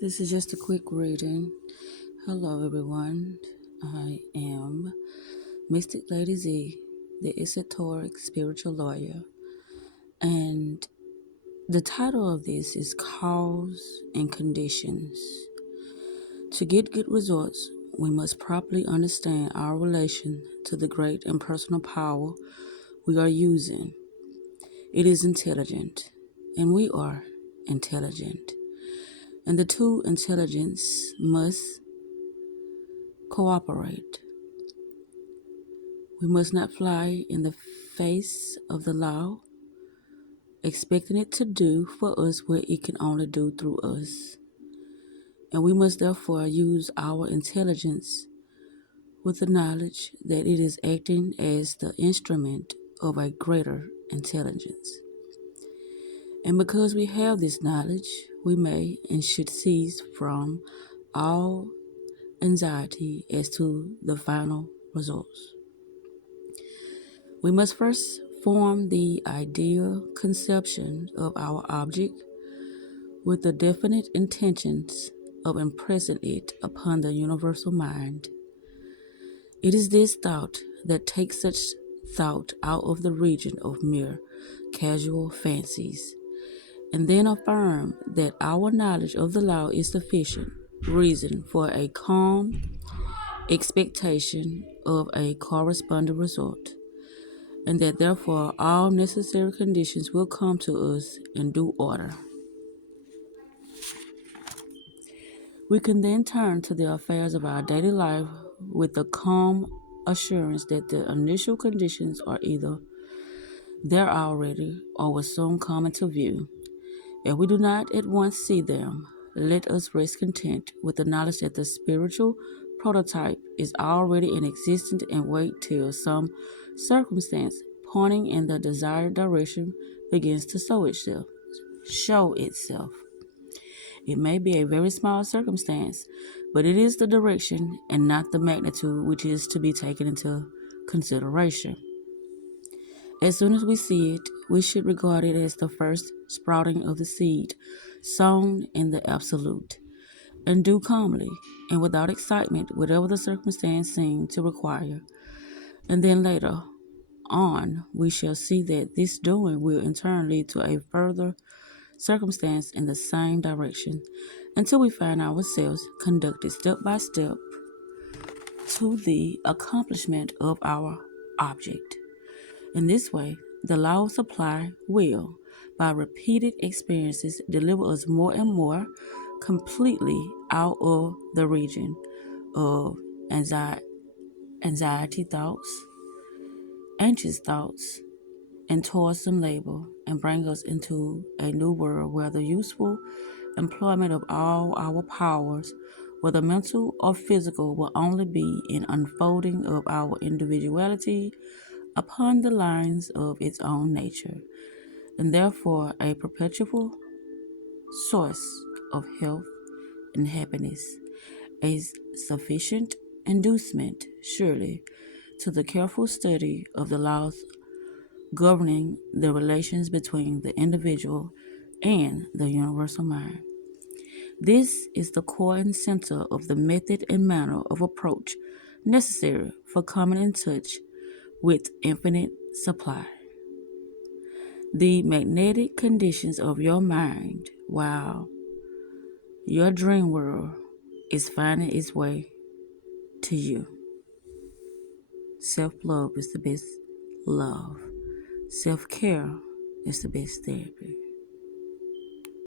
This is just a quick reading. Hello, everyone. I am Mystic Lady Z, the esoteric spiritual lawyer, and the title of this is Cause and Conditions. To get good results, we must properly understand our relation to the great impersonal power we are using. It is intelligent, and we are intelligent. And the two intelligence must cooperate. We must not fly in the face of the law, expecting it to do for us what it can only do through us. And we must therefore use our intelligence with the knowledge that it is acting as the instrument of a greater intelligence. And because we have this knowledge, we may and should cease from all anxiety as to the final results. We must first form the ideal conception of our object with the definite intentions of impressing it upon the universal mind. It is this thought that takes such thought out of the region of mere casual fancies, and then affirm that our knowledge of the law is sufficient reason for a calm expectation of a corresponding result, and that therefore all necessary conditions will come to us in due order. We can then turn to the affairs of our daily life with the calm assurance that the initial conditions are either there already or will soon come into view. If we do not at once see them, let us rest content with the knowledge that the spiritual prototype is already in existence and wait till some circumstance pointing in the desired direction begins to show itself. It may be a very small circumstance, but it is the direction and not the magnitude which is to be taken into consideration. As soon as we see it, we should regard it as the first sprouting of the seed sown in the absolute, and do calmly and without excitement whatever the circumstance seemed to require. And then later on, we shall see that this doing will in turn lead to a further circumstance in the same direction until we find ourselves conducted step by step to the accomplishment of our object. In this way, the law of supply will, by repeated experiences, deliver us more and more completely out of the region of anxiety thoughts, anxious thoughts, and toilsome labor, and bring us into a new world where the useful employment of all our powers, whether mental or physical, will only be an unfolding of our individuality upon the lines of its own nature, and therefore a perpetual source of health and happiness, a sufficient inducement, surely, to the careful study of the laws governing the relations between the individual and the universal mind. This is the core and center of the method and manner of approach necessary for coming in touch with infinite supply. The magnetic conditions of your mind while your dream world is finding its way to you. Self-love is the best love. Self-care is the best therapy.